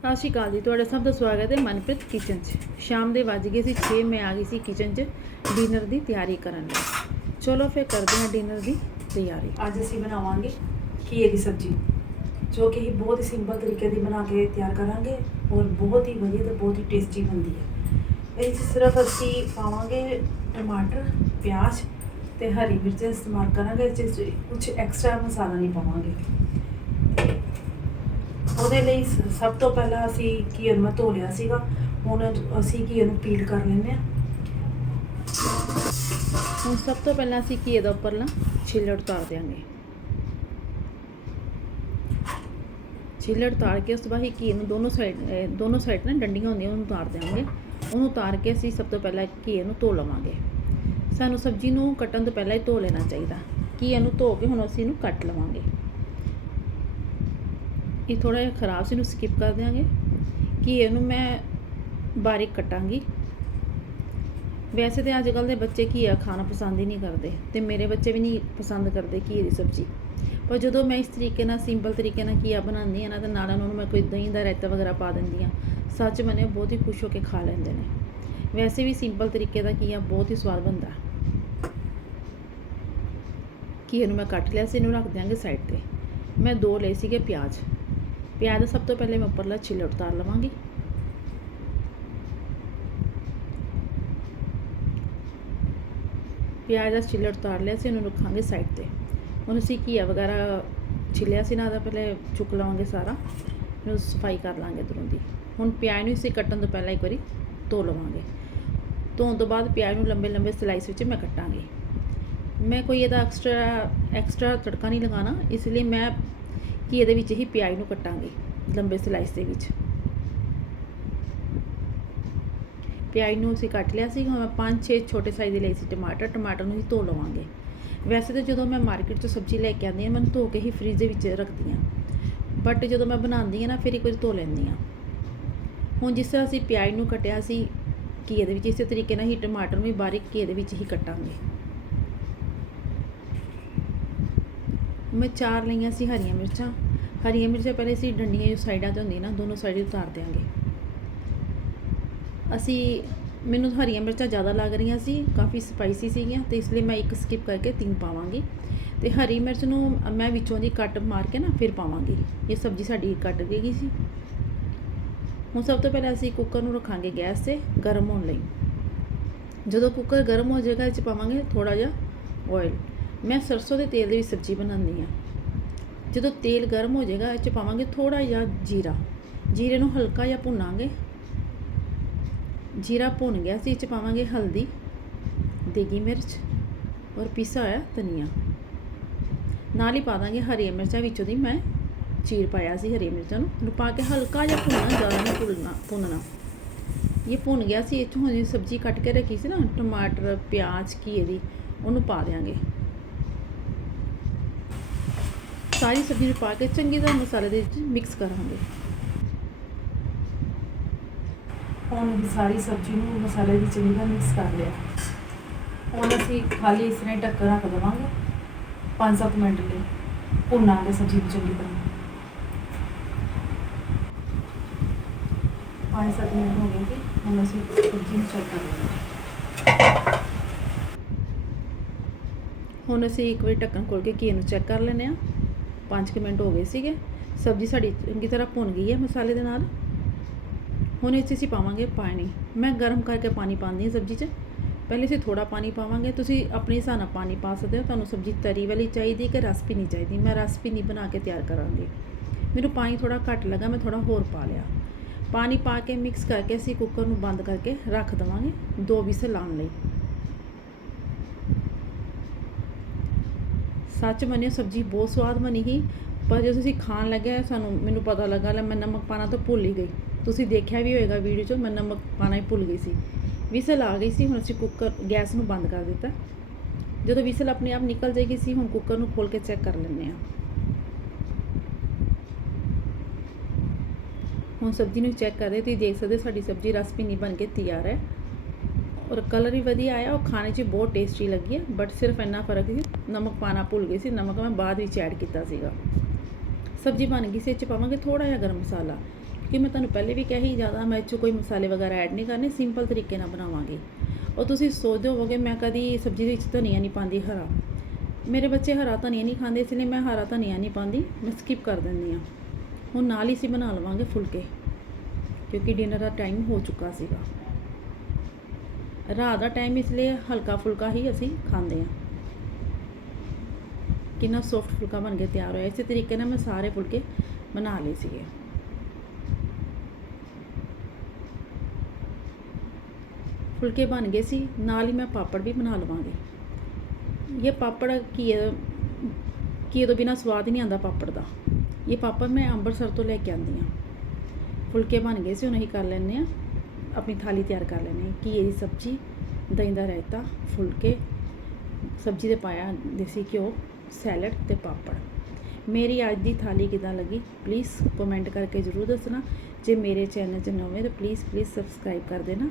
ਸਤਿ ਸ਼੍ਰੀ ਅਕਾਲ ਜੀ, ਤੁਹਾਡਾ ਸਭ ਦਾ ਸਵਾਗਤ ਹੈ ਮਨਪ੍ਰੀਤ ਕਿਚਨ 'ਚ। ਸ਼ਾਮ ਦੇ ਵੱਜ ਗਏ ਸੀ 6 ਮੈਂ ਆ ਗਈ ਸੀ ਕਿਚਨ 'ਚ ਡਿਨਰ ਦੀ ਤਿਆਰੀ ਕਰਨ ਲਈ। ਚਲੋ ਫਿਰ ਕਰਦੇ ਹਾਂ ਡਿਨਰ ਦੀ ਤਿਆਰੀ। ਅੱਜ ਅਸੀਂ ਬਣਾਵਾਂਗੇ ਘੀਏ ਦੀ ਸਬਜ਼ੀ, ਜੋ ਕਿ ਅਸੀਂ ਬਹੁਤ ਹੀ ਸਿੰਪਲ ਤਰੀਕੇ ਦੀ ਬਣਾ ਕੇ ਤਿਆਰ ਕਰਾਂਗੇ ਔਰ ਬਹੁਤ ਹੀ ਵਧੀਆ ਤੇ ਬਹੁਤ ਹੀ ਟੇਸਟੀ ਬਣਦੀ ਹੈ। ਇਹ 'ਚ ਸਿਰਫ ਅਸੀਂ ਪਾਵਾਂਗੇ ਟਮਾਟਰ, ਪਿਆਜ਼ ਤੇ ਹਰੀ ਮਿਰਚ ਇਸਤੇਮਾਲ ਕਰਾਂਗੇ ਇਹ 'ਚ ਕੁਝ ਐਕਸਟਰਾ ਮਸਾਲਾ ਨਹੀਂ ਪਾਵਾਂਗੇ। ਉਹਦੇ ਲਈ ਸ- ਸਭ ਤੋਂ ਪਹਿਲਾਂ ਅਸੀਂ ਘੀਏ ਨੂੰ ਮੈਂ ਧੋ ਲਿਆ ਸੀਗਾ, ਹੁਣ ਅਸੀਂ ਘੀਏ ਨੂੰ ਪੀਲ ਕਰ ਲੈਂਦੇ ਹਾਂ। ਹੁਣ ਸਭ ਤੋਂ ਪਹਿਲਾਂ ਅਸੀਂ ਘੀਏ ਦਾ ਉੱਪਰ ਨਾ ਛਿੱਲੜ ਉਤਾਰ ਦਿਆਂਗੇ। ਛਿੱਲੜ ਉਤਾਰ ਕੇ ਉਸ ਤੋਂ ਬਾਅਦ ਇਹ ਘੀਏ ਨੂੰ ਦੋਨੋਂ ਸਾਈਡ ਦੋਨੋਂ ਸਾਈਡ ਨਾ ਡੰਡੀਆਂ ਹੁੰਦੀਆਂ ਉਹਨੂੰ ਉਤਾਰ ਦਿਆਂਗੇ। ਉਹਨੂੰ ਉਤਾਰ ਕੇ ਅਸੀਂ ਸਭ ਤੋਂ ਪਹਿਲਾਂ ਘੀਏ ਨੂੰ ਧੋ ਲਵਾਂਗੇ। ਸਾਨੂੰ ਸਬਜ਼ੀ ਨੂੰ ਕੱਟਣ ਤੋਂ ਪਹਿਲਾਂ ਹੀ ਧੋ ਲੈਣਾ ਚਾਹੀਦਾ। ਘੀਏ ਨੂੰ ਧੋ ਕੇ ਹੁਣ ਅਸੀਂ ਇਹਨੂੰ ਕੱਟ ਲਵਾਂਗੇ। ਇਹ ਥੋੜਾ ਜਿਹਾ ਖਰਾਬ ਸੀ, ਇਹਨੂੰ ਸਕਿਪ ਕਰ ਦਿਆਂਗੇ ਘੀਏ ਨੂੰ ਮੈਂ ਬਾਰੀਕ ਕੱਟਾਂਗੀ। ਵੈਸੇ ਤੇ ਅੱਜ ਕੱਲ ਦੇ ਬੱਚੇ ਘੀਆ ਖਾਣਾ ਪਸੰਦ ਹੀ ਨਹੀਂ ਕਰਦੇ ਤੇ ਮੇਰੇ ਬੱਚੇ ਵੀ ਨਹੀਂ ਪਸੰਦ ਕਰਦੇ ਘੀਏ ਦੀ ਸਬਜ਼ੀ। ਪਰ ਜਦੋਂ ਮੈਂ ਇਸ ਤਰੀਕੇ ਨਾਲ ਸਿੰਪਲ ਤਰੀਕੇ ਨਾਲ ਘੀਆ ਬਣਾਉਂਦੀ ਹਾਂ ਨਾ, ਤਾਂ ਨਾਲ ਉਹਨਾਂ ਨੂੰ ਮੈਂ ਕੋਈ ਦਹੀਂ ਦਾ ਰਾਇਤਾ ਵਗੈਰਾ ਪਾ ਦਿੰਦੀ ਹਾਂ, ਸੱਚ ਮੰਨੇ ਬਹੁਤ ਹੀ ਖੁਸ਼ ਹੋ ਕੇ ਖਾ ਲੈਂਦੇ ਨੇ। ਵੈਸੇ ਵੀ ਸਿੰਪਲ ਤਰੀਕੇ ਦਾ ਘੀਆ ਬਹੁਤ ਹੀ ਸਵਾਦ ਬਣਦਾ। ਘੀਏ ਨੂੰ ਮੈਂ ਕੱਟ ਲਿਆ ਸੀ, ਇਹਨੂੰ ਰੱਖ ਦਿਆਂਗੇ ਸਾਈਡ ਤੇ। ਮੈਂ ਦੋ ਲਏ ਸੀਗੇ ਪਿਆਜ਼। ਪਿਆਜ਼ ਦਾ ਸਭ ਤੋਂ ਪਹਿਲੇ ਮੈਂ ਉੱਪਰਲਾ ਛਿੱਲ ਉਤਾਰ ਲਵਾਂਗੀ। ਪਿਆਜ਼ ਦਾ ਛਿੱਲ ਉਤਾਰ ਲਿਆ ਸੀ, ਉਹਨੂੰ ਰੱਖਾਂਗੇ ਸਾਈਡ ਤੇ। ਹੁਣ ਅਸੀਂ ਘੀਆ ਵਗੈਰਾ ਛਿੱਲਿਆ ਸੀ ਨਾ ਦਾ ਪਹਿਲੇ ਚੁੱਕ ਲਵਾਂਗੇ ਸਾਰਾ ਇਹਨੂੰ ਸਫ਼ਾਈ ਕਰ ਲਾਂਗੇ ਇੱਧਰੋਂ ਦੀ। ਹੁਣ ਪਿਆਜ਼ ਨੂੰ ਅਸੀਂ ਕੱਟਣ ਤੋਂ ਪਹਿਲਾਂ ਇੱਕ ਵਾਰੀ ਧੋ ਲਵਾਂਗੇ। ਧੋਣ ਤੋਂ ਬਾਅਦ ਪਿਆਜ਼ ਨੂੰ ਲੰਬੇ ਲੰਬੇ ਸਲਾਈਸ ਵਿੱਚ ਮੈਂ ਕੱਟਾਂਗੀ। ਮੈਂ ਕੋਈ ਇਹਦਾ ਐਕਸਟਰਾ ਐਕਸਟਰਾ ਤੜਕਾ ਨਹੀਂ ਲਗਾਉਣਾ, ਇਸ ਲਈ ਮੈਂ ਘੀਏ ਦੇ ਵਿੱਚ ਹੀ ਪਿਆਜ਼ ਨੂੰ ਕੱਟਾਂਗੇ, ਲੰਬੇ ਸਲਾਈਸ ਦੇ ਵਿੱਚ। ਪਿਆਜ਼ ਨੂੰ ਅਸੀਂ ਕੱਟ ਲਿਆ ਸੀ, ਹੁਣ ਮੈਂ ਪੰਜ ਛੇ ਛੋਟੇ ਸਾਈਜ਼ ਦੇ ਲਏ ਸੀ ਟਮਾਟਰ ਟਮਾਟਰ ਨੂੰ ਹੀ ਧੋ ਲਵਾਂਗੇ। ਵੈਸੇ ਤਾਂ ਜਦੋਂ ਮੈਂ ਮਾਰਕੀਟ ਤੋਂ ਸਬਜ਼ੀ ਲੈ ਕੇ ਆਉਂਦੀ ਹਾਂ ਮੈਂ ਧੋ ਕੇ ਹੀ ਫ੍ਰਿਜ ਦੇ ਵਿੱਚ ਰੱਖਦੀ ਹਾਂ। ਬਟ ਜਦੋਂ ਮੈਂ ਬਣਾਉਂਦੀ ਹਾਂ ਨਾ, ਫਿਰ ਇੱਕ ਵਾਰੀ ਧੋ ਲੈਂਦੀ ਹਾਂ। ਹੁਣ ਜਿਸ ਤਰ੍ਹਾਂ ਅਸੀਂ ਪਿਆਜ਼ ਨੂੰ ਕੱਟਿਆ ਸੀ, ਘੀਏ ਦੇ ਵਿੱਚ, ਇਸੇ ਤਰੀਕੇ ਨਾਲ ਹੀ ਟਮਾਟਰ ਨੂੰ ਵੀ ਬਾਰੀਕ ਘੀਏ ਦੇ ਵਿੱਚ ਹੀ ਕੱਟਾਂਗੇ। ਮੈਂ ਚਾਰ ਲਈਆਂ ਸੀ ਹਰੀਆਂ ਮਿਰਚਾਂ। ਹਰੀਆਂ ਮਿਰਚਾਂ ਪਹਿਲੇ ਅਸੀਂ ਡੰਡੀਆਂ ਜੋ ਸਾਈਡਾਂ ਤੇ ਹੁੰਦੀਆਂ ਨਾ, ਦੋਨੋਂ ਸਾਈਡ ਉਤਾਰ ਦਿਆਂਗੇ। ਅਸੀਂ, ਮੈਨੂੰ ਹਰੀਆਂ ਮਿਰਚਾਂ ਜ਼ਿਆਦਾ ਲੱਗ ਰਹੀਆਂ ਸੀ, ਕਾਫੀ ਸਪਾਈਸੀ ਸੀਗੀਆਂ, ਤੇ ਇਸ ਲਈ ਮੈਂ ਇੱਕ ਸਕਿਪ ਕਰਕੇ ਤਿੰਨ ਪਾਵਾਂਗੀ। ਤੇ ਹਰੀ ਮਿਰਚ ਨੂੰ ਮੈਂ ਵਿੱਚੋਂ ਦੀ ਕੱਟ ਮਾਰ ਕੇ ਨਾ, ਫਿਰ ਪਾਵਾਂਗੀ। ਇਹ ਸਬਜ਼ੀ ਸਾਡੀ ਕੱਟ ਗਈ ਸੀ। ਹੁਣ ਸਭ ਤੋਂ ਪਹਿਲਾਂ ਅਸੀਂ ਕੁੱਕਰ ਨੂੰ ਰੱਖਾਂਗੇ ਗੈਸ ਤੇ, ਗਰਮ ਹੋਣ ਲਈ। ਜਦੋਂ ਕੁੱਕਰ ਗਰਮ ਹੋ ਜਾਏਗਾ, ਇਹ 'ਚ ਪਾਵਾਂਗੇ ਥੋੜਾ ਜਿਹਾ ਆਇਲ ਮੈਂ ਸਰਸੋਂ ਦੇ ਤੇਲ ਦੀ ਵੀ ਸਬਜ਼ੀ ਬਣਾਉਂਦੀ ਆ ਜਦੋਂ ਤੇਲ ਗਰਮ ਹੋ ਜਾਏਗਾ, ਇਹ 'ਚ ਪਾਵਾਂਗੇ ਥੋੜਾ ਜਿਹਾ ਜੀਰਾ। ਜੀਰੇ ਨੂੰ ਹਲਕਾ ਜਿਹਾ ਭੁੰਨਾਂਗੇ। ਜੀਰਾ ਭੁੰਨ ਗਿਆ ਸੀ, ਇਹ 'ਚ ਪਾਵਾਂਗੇ ਹਲਦੀ, ਦੇਗੀ ਮਿਰਚ ਔਰ ਪੀਸਾ ਹੋਇਆ ਧਨੀਆ। ਨਾਲ ਹੀ ਪਾ ਦਾਂਗੇ ਹਰੀਆਂ ਮਿਰਚਾਂ, ਵਿੱਚੋਂ ਦੀ ਮੈਂ ਚੀਰ ਪਾਇਆ ਸੀ ਹਰੀਆਂ ਮਿਰਚਾਂ ਨੂੰ। ਇਹਨੂੰ ਪਾ ਕੇ ਹਲਕਾ ਜਿਹਾ ਭੁੰਨਣਾ, ਜ਼ਿਆਦਾ ਨਹੀਂ ਭੁੰਨਣਾ ਭੁੰਨਣਾ। ਇਹ ਭੁੰਨ ਗਿਆ ਸੀ, ਇੱਥੋਂ 'ਚੋਂ ਹੁਣ ਸਬਜ਼ੀ ਕੱਟ ਕੇ ਰੱਖੀ ਸੀ ਨਾ, ਟਮਾਟਰ, ਪਿਆਜ਼, ਘੀਏ ਦੀ, ਉਹਨੂੰ ਪਾ ਦਿਆਂਗੇ। ਸਾਰੀ ਸਬਜ਼ੀ ਨੂੰ ਪਾ ਕੇ ਚੰਗੀ ਤਰ੍ਹਾਂ ਮਸਾਲੇ ਦੇ ਵਿੱਚ ਮਿਕਸ ਕਰਾਂਗੇ। ਹੁਣ ਅਸੀਂ ਸਾਰੀ ਸਬਜ਼ੀ ਨੂੰ ਮਸਾਲੇ ਦੀ ਚੰਗੀ ਤਰ੍ਹਾਂ ਮਿਕਸ ਕਰ ਲਿਆ। ਹੁਣ ਅਸੀਂ ਖਾਲੀ ਇਸ ਨੇ ਢੱਕਣ ਰੱਖ ਦੇਵਾਂਗੇ 5-7 ਮਿੰਟ ਲਈ। ਭੁੰਨਾਂਗੇ ਸਬਜ਼ੀ ਨੂੰ ਚੰਗੀ ਤਰ੍ਹਾਂ। 5-7 ਮਿੰਟ ਹੋ ਗਏ ਜੀ ਹੁਣ ਅਸੀਂ ਸਬਜ਼ੀ ਨੂੰ ਚੈੱਕ ਕਰ ਲੈਂਦੇ ਹੁਣ ਅਸੀਂ ਇੱਕ ਵਾਰੀ ਢੱਕਣ ਖੋਲ ਕੇ ਘੀ ਨੂੰ ਚੈੱਕ ਕਰ ਲੈਂਦੇ ਆ 5 ਮਿੰਟ ਹੋ ਗਏ ਸੀਗੇ, ਸਬਜ਼ੀ ਸਾਡੀ ਚੰਗੀ ਤਰ੍ਹਾਂ ਭੁੰਨ ਗਈ ਹੈ ਮਸਾਲੇ ਦੇ ਨਾਲ। ਹੁਣ ਇਹ 'ਚ ਅਸੀਂ ਪਾਵਾਂਗੇ ਪਾਣੀ। ਮੈਂ ਗਰਮ ਕਰਕੇ ਪਾਣੀ ਪਾਉਂਦੀ ਹਾਂ ਸਬਜ਼ੀ 'ਚ। ਪਹਿਲੇ ਅਸੀਂ ਥੋੜਾ ਪਾਣੀ ਪਾਵਾਂਗੇ। ਤੁਸੀਂ ਆਪਣੇ ਹਿਸਾਬ ਨਾਲ ਪਾਣੀ ਪਾ ਸਕਦੇ ਹੋ। ਤੁਹਾਨੂੰ ਸਬਜ਼ੀ ਤਰੀ ਵਾਲੀ ਚਾਹੀਦੀ ਕਿ ਰਸ ਨਹੀਂ ਚਾਹੀਦੀ। ਮੈਂ ਰਸ ਨਹੀਂ ਬਣਾ ਕੇ ਤਿਆਰ ਕਰਾਂਗੀ। ਮੈਨੂੰ ਪਾਣੀ ਥੋੜਾ ਘੱਟ ਲੱਗਾ, ਮੈਂ ਥੋੜਾ ਹੋਰ ਪਾ ਲਿਆ। ਪਾਣੀ ਪਾ ਕੇ ਮਿਕਸ ਕਰਕੇ ਅਸੀਂ ਕੁੱਕਰ ਨੂੰ ਬੰਦ ਕਰਕੇ ਰੱਖ ਦੇਵਾਂਗੇ ਦੋ ਵਿਸਲ ਲਾਉਣ ਲਈ। ਸੱਚ ਮੰਨਿਓ, ਸਬਜ਼ੀ ਬਹੁਤ ਸਵਾਦ ਬਣੀ ਸੀ, ਪਰ ਜਦੋਂ ਤੁਸੀਂ ਖਾਣ ਲੱਗੇ, ਸਾਨੂੰ ਮੈਨੂੰ ਪਤਾ ਲੱਗਾ ਲੈ ਮੈਂ ਨਮਕ ਪਾਣਾ ਤਾਂ ਭੁੱਲ ਹੀ ਗਈ। ਤੁਸੀਂ ਦੇਖਿਆ ਵੀ ਹੋਏਗਾ ਵੀਡੀਓ 'ਚ, ਮੈਂ ਨਮਕ ਪਾਣਾ ਹੀ ਭੁੱਲ ਗਈ ਸੀ। ਵਿਸਲ ਆ ਗਈ ਸੀ, ਹੁਣ ਅਸੀਂ ਕੁੱਕਰ ਗੈਸ ਨੂੰ ਬੰਦ ਕਰ ਦਿੱਤਾ। ਜਦੋਂ ਵਿਸਲ ਆਪਣੇ ਆਪ ਨਿਕਲ ਜਾਏਗੀ ਸੀ ਹੁਣ ਕੁੱਕਰ ਨੂੰ ਖੋਲ ਕੇ ਚੈੱਕ ਕਰ ਲੈਂਦੇ ਆ ਹੁਣ ਸਬਜ਼ੀ ਨੂੰ ਚੈੱਕ ਕਰਦੇ ਤੁਸੀਂ ਦੇਖ ਸਕਦੇ ਹੋ ਸਾਡੀ ਸਬਜ਼ੀ ਰਸ ਨਹੀਂ ਬਣ ਕੇ ਤਿਆਰ ਹੈ। ਔਰ ਕਲਰ ਵੀ ਵਧੀਆ ਆਇਆ, ਔਰ ਖਾਣੇ 'ਚ ਬਹੁਤ ਟੇਸਟੀ ਲੱਗੀ ਹੈ ਬਟ ਸਿਰਫ ਇੰਨਾ ਫ਼ਰਕ ਸੀ, ਨਮਕ ਪਾਣਾ ਭੁੱਲ ਗਈ ਸੀ, ਨਮਕ ਮੈਂ ਬਾਅਦ ਵਿੱਚ ਐਡ ਕੀਤਾ ਸੀਗਾ। ਸਬਜ਼ੀ ਬਣ ਗਈ ਸੀ, ਇਹ 'ਚ ਪਾਵਾਂਗੇ ਥੋੜਾ ਜਿਹਾ ਗਰਮ ਮਸਾਲਾ ਕਿ ਮੈਂ ਤੁਹਾਨੂੰ ਪਹਿਲੇ ਵੀ ਕਹੀ ਜ਼ਿਆਦਾ ਮੈਂ ਇਹ 'ਚ ਕੋਈ ਮਸਾਲੇ ਵਗੈਰਾ ਐਡ ਨਹੀਂ ਕਰਨੇ ਸਿੰਪਲ ਤਰੀਕੇ ਨਾਲ ਬਣਾਵਾਂਗੀ। ਔਰ ਤੁਸੀਂ ਸੋਚਦੇ ਹੋਵੋਗੇ, ਮੈਂ ਕਦੀ ਸਬਜ਼ੀ ਦੇ ਵਿੱਚ ਧਨੀਆ ਨਹੀਂ ਪਾਉਂਦੀ, ਹਰਾ। ਮੇਰੇ ਬੱਚੇ ਹਰਾ ਧਨੀਆ ਨਹੀਂ ਖਾਂਦੇ, ਇਸ ਲਈ ਮੈਂ ਹਰਾ ਧਨੀਆ ਨਹੀਂ ਪਾਉਂਦੀ, ਮੈਂ ਸਕਿਪ ਕਰ ਦਿੰਦੀ ਹਾਂ। ਹੁਣ ਨਾਲ ਹੀ ਅਸੀਂ ਬਣਾ ਲਵਾਂਗੇ ਫੁਲਕੇ, ਕਿਉਂਕਿ ਡਿਨਰ ਦਾ ਟਾਈਮ ਹੋ ਚੁੱਕਾ ਸੀਗਾ। ਰਾਤ ਦਾ ਟਾਈਮ ਇਸ ਲਈ ਹਲਕਾ ਫੁਲਕਾ ਹੀ ਅਸੀਂ ਖਾਂਦੇ ਹਾਂ। ਕਿੰਨਾ ਸੌਫਟ ਫੁਲਕਾ ਬਣ ਕੇ ਤਿਆਰ ਹੋਇਆ। ਇਸੇ ਤਰੀਕੇ ਨਾਲ ਮੈਂ ਸਾਰੇ ਫੁਲਕੇ ਬਣਾ ਲਏ ਸੀਗੇ। ਫੁਲਕੇ ਬਣ ਗਏ ਸੀ, ਨਾਲ ਹੀ ਮੈਂ ਪਾਪੜ ਵੀ ਬਣਾ ਲਵਾਂਗੀ। ਇਹ ਪਾਪੜ ਕੀ ਹੈ? ਕੀ ਤੋਂ ਬਿਨਾ ਸਵਾਦ ਹੀ ਨਹੀਂ ਆਉਂਦਾ ਪਾਪੜ ਦਾ। ਇਹ ਪਾਪੜ ਮੈਂ ਅੰਮ੍ਰਿਤਸਰ ਤੋਂ ਲੈ ਕੇ ਆਂਦੀ ਹਾਂ। ਫੁਲਕੇ ਬਣ ਗਏ ਸੀ, ਹੁਣ ਅਸੀਂ ਕਰ ਲੈਂਦੇ ਹਾਂ। ਆਪਣੀ ਥਾਲੀ ਤਿਆਰ ਕਰ ਲੈਂਦੇ ਹਾਂ ਘੀਏ ਦੀ ਸਬਜ਼ੀ ਦਹੀਂ ਦਾ ਰਾਇਤਾ, ਫੁਲਕੇ, ਸਬਜ਼ੀ ਦੇ ਪਾਇਆ, ਦੇਸੀ ਘਿਓ, ਸੈਲਡ ਤੇ ਪਾਪੜ। ਮੇਰੀ ਅੱਜ ਦੀ ਥਾਲੀ ਕਿਦਾਂ ਲੱਗੀ? ਪਲੀਜ਼ ਕਮੈਂਟ ਕਰਕੇ ਜ਼ਰੂਰ ਦੱਸਣਾ। ਜੇ ਮੇਰੇ ਚੈਨਲ 'ਚ ਨਵੇਂ ਤਾਂ ਪਲੀਜ਼ ਪਲੀਜ਼ ਸਬਸਕ੍ਰਾਈਬ ਕਰ ਦੇਣਾ।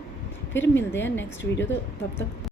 ਫਿਰ ਮਿਲਦੇ ਆ ਨੈਕਸਟ ਵੀਡੀਓ ਤੋਂ। ਤਬ ਤੱਕ